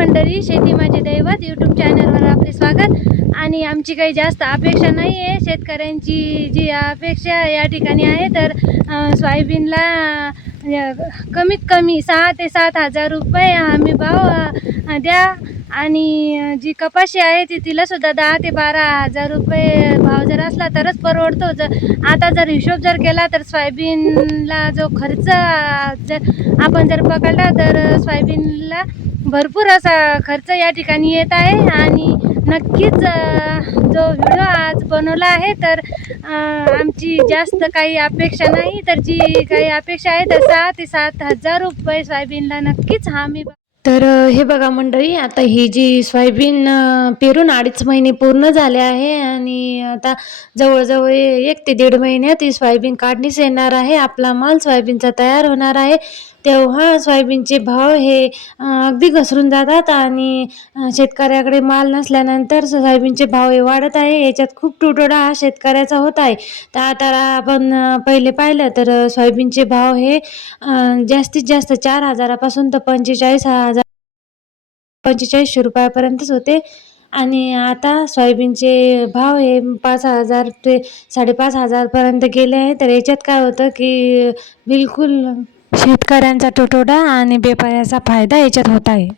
मंडळी शेती माझे दैवत. यूट्यूब चॅनलवर आपले स्वागत. आणि आमची काही जास्त अपेक्षा नाही आहे शेतकऱ्यांची जी अपेक्षा या ठिकाणी आहे तर सोयाबीनला कमीत कमी सहा ते सात हजार रुपये हमी भाव द्या. आणि जी कपाशी आहे ती तिलासुद्धा दहा ते बारा हजार रुपये भाव जर असला तरच परवडतो. जर आता जर हिशोब जर केला तर सोयाबीनला जो खर्च जर आपण जर पकडला तर सोयाबीनला भरपूर असा खर्च या ठिकाणी येत आहे आणि नक्कीच जो व्हिडिओ आज बनवला आहे तर आमची जास्त काही अपेक्षा नाही तर जी काही अपेक्षा आहे तर सहा ते सात हजार रुपये सोयाबीनला नक्कीच हमी तर हे बघा मंडळी आता ही जी सोयाबीन पेरून अडीच महिने पूर्ण झाले आहे आणि आता जवळजवळ एक ते दीड महिन्यात ही सोयाबीन काढणीस येणार आहे. आपला माल सोयाबीनचा तयार होणार आहे. तेव्हा सोयाबीनचे भाव हे अगदी घसरून जातात आणि शेतकऱ्याकडे माल नसल्यानंतर सोयाबीनचे भाव हे वाढत आहे. याच्यात खूप तुटवडा हा शेतकऱ्याचा होत आहे. तर आता आपण पहिले पाहिलं तर सोयाबीनचे भाव हे जास्तीत जास्त चार हजारापासून तर पंचेचाळीस हजार पंचेचाळीसशे रुपयापर्यंतच होते. आणि आता सोयाबीनचे भाव हे पाच हजार ते साडेपाच हजारपर्यंत गेले आहे. तर याच्यात काय होतं की बिलकुल शेतकऱ्यांचा तुटवडा आणि बेपाऱ्याचा फायदा याच्यात होत आहे.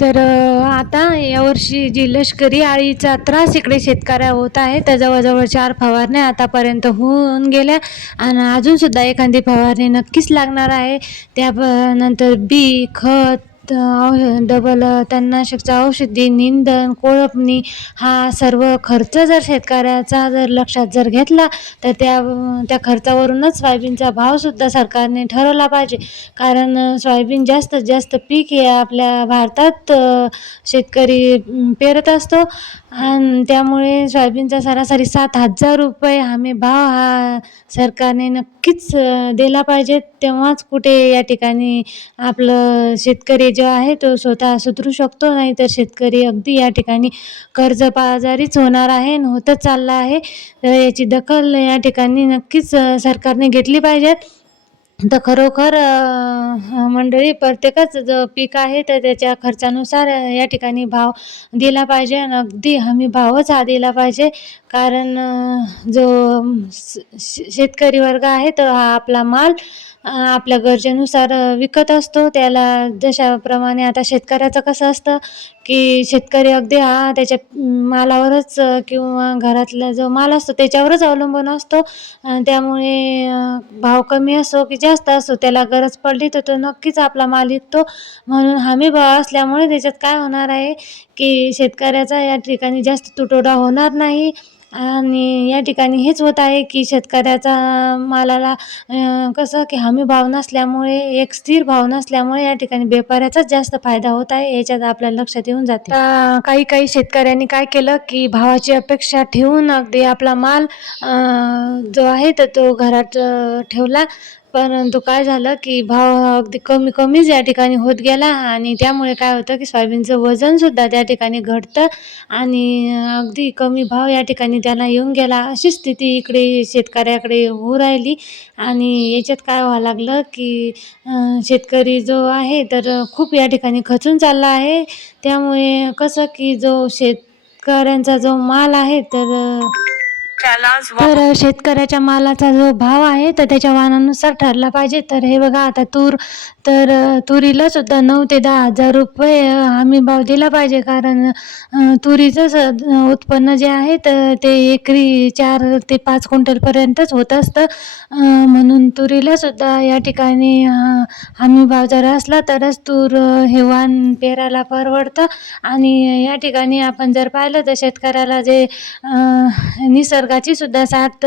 तर आता यावर्षी जी लष्करी आळीचा त्रास इकडे शेतकऱ्या होत आहे तर जवळजवळ चार फवारण्या आतापर्यंत होऊन गेल्या आणि अजूनसुद्धा एखादी फवारणी नक्कीच लागणार आहे. त्या नंतर बी खत औ- डबल तणनाशकचं औषधी निंदण कोळपणी हा सर्व खर्च जर शेतकऱ्याचा जर लक्षात जर घेतला तर त्या त्या खर्चावरूनच सोयाबीनचा भावसुद्धा सरकारने ठरवला पाहिजे. कारण सोयाबीन जास्तीत जास्त पीक हे आपल्या भारतात शेतकरी पेरत असतो. आणि त्यामुळे सोयाबीनचा सरासरी सात हजार रुपये हमी भाव हा सरकारने नक्कीच दिला पाहिजे. तेव्हाच कुठे या ठिकाणी आपलं शेतकरी जो आहे तो स्वतः सुधरू शकतो. नाही तर शेतकरी अगदी या ठिकाणी कर्जबाजारीच होणार आहे आणि होतच चालला आहे. तर याची दखल या ठिकाणी नक्कीच सरकारने घेतली पाहिजे. तर खरोखर मंडळी प्रत्येकच जो पीक आहे तर त्याच्या खर्चानुसार या ठिकाणी भाव दिला पाहिजे आणि अगदी हमी भावच हा दिला पाहिजे. कारण जो शेतकरी वर्ग आहे तर हा आपला माल आपल्या गरजेनुसार विकत असतो. त्याला जशाप्रमाणे आता शेतकऱ्याचं कसं असतं की शेतकरी अगदी हा त्याच्या मालावरच किंवा घरातला जो माल असतो त्याच्यावरच अवलंबून असतो. त्यामुळे भाव कमी असो की जास्त असो त्याला गरज पडली तर तो नक्कीच आपला माल विकतो. म्हणून हमी भाव असल्यामुळे त्याच्यात काय होणार आहे की शेतकऱ्याचा या ठिकाणी जास्त तुटवडा होणार नाही. आणि या ठिकाणी हेच होत आहे की शेतकऱ्याचा मालाला कसं की हमी भाव नसल्यामुळे एक स्थिर भाव नसल्यामुळे या ठिकाणी व्यापाऱ्याचाच जास्त फायदा होत आहे याच्यात आपल्याला लक्षात येऊन जाते. काही काही शेतकऱ्यांनी काय केलं की भावाची अपेक्षा ठेवून अगदी आपला माल जो आहे तर तो घरात ठेवला. परंतु काय झालं की भाव अगदी कमी कमीच या ठिकाणी होत गेला आणि त्यामुळे काय होतं की सोयाबीनचं वजनसुद्धा त्या ठिकाणी घटतं आणि अगदी कमी भाव या ठिकाणी त्याला येऊन गेला अशी स्थिती इकडे शेतकऱ्याकडे होऊ राहिली. आणि याच्यात काय व्हावं लागलं की शेतकरी जो आहे तर खूप या ठिकाणी खचून चालला आहे. त्यामुळे कसं की जो शेतकऱ्यांचा जो माल आहे तर तर शेतकऱ्याच्या मालाचा जो भाव आहे तर त्याच्या वाहनानुसार ठरला पाहिजे. तर हे बघा आता तूर तर तुरीला सुद्धा नऊ ते दहा हजार रुपये हमी भाव दिला पाहिजे. कारण तुरीचं स उत्पन्न जे आहे तर ते एकरी चार ते पाच क्विंटलपर्यंतच होत असतं. म्हणून तुरीला सुद्धा या ठिकाणी हमी भाव जर असला तरच तूर हे वाण पेरायला परवडतं. आणि या ठिकाणी आपण जर पाहिलं तर शेतकऱ्याला जे निसर्गाची सुद्धा साथ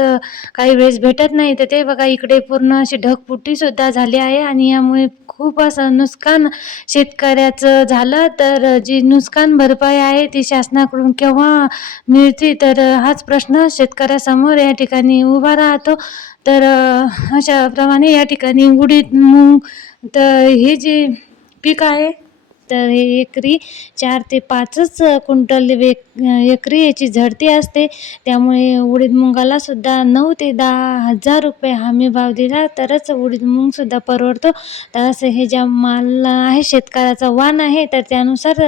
काही वेळेस भेटत नाही. तर ते बघा इकडे पूर्ण अशी ढगफुटीसुद्धा झाली आहे. आणि यामुळे खूप असं नुकसान शेतकऱ्याचं झालं तर जी नुकसान भरपाई आहे ती शासनाकडून केव्हा मिळते तर हाच प्रश्न शेतकऱ्यासमोर या ठिकाणी उभा राहतो. तर अशाप्रमाणे या ठिकाणी उडीद मूग तर हे जे पीक आहे तर हे एकरी चार ते पाचच क्विंटल वेक एकरी याची झडती असते. त्यामुळे उडीद मुंगालासुद्धा नऊ ते दहा हजार रुपये हमी भाव दिला तरच उडीद मूगसुद्धा परवडतो. तर असं हे ज्या माल आहे शेतकऱ्याचा वाण आहे तर त्यानुसार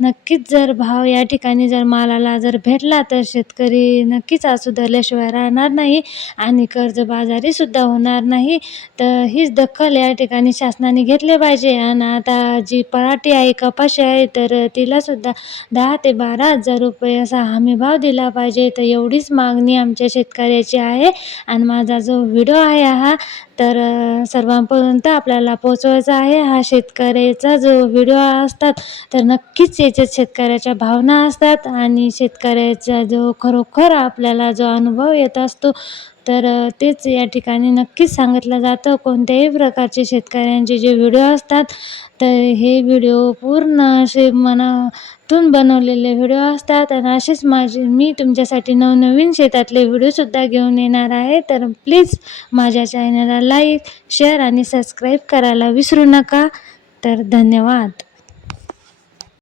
नक्कीच जर भाव या ठिकाणी जर मालाला जर भेटला तर शेतकरी नक्कीच आज सुधारल्याशिवाय राहणार नाही आणि कर्जबाजारीसुद्धा होणार नाही. तर हीच दखल या ठिकाणी शासनाने घेतले पाहिजे. आणि आता जी पराठी आहे कपाशी आहे तर तिलासुद्धा दहा ते बारा हजार रुपये असा हमी भाव दिला पाहिजे. तर एवढीच मागणी आमच्या शेतकऱ्याची आहे. आणि माझा जो व्हिडिओ आहे हा तर सर्वांपर्यंत आपल्याला पोचवायचा आहे. हा शेतकऱ्याचा जो व्हिडिओ असतात तर नक्कीच याच्यात शेतकऱ्याच्या भावना असतात. आणि शेतकऱ्याचा जो खरोखर आपल्याला जो अनुभव येत असतो तर तेच या ठिकाणी नक्कीच सांगितलं जातं. कोणत्याही प्रकारचे शेतकऱ्यांचे जे व्हिडिओ असतात तर हे व्हिडिओ पूर्ण असे मनातून बनवलेले व्हिडिओ असतात. आणि असेच माझे मी तुमच्यासाठी नवनवीन शेतातले व्हिडिओसुद्धा घेऊन येणार आहे. तर प्लीज माझ्या चॅनलला लाईक शेअर आणि सबस्क्राईब करायला विसरू नका. तर धन्यवाद.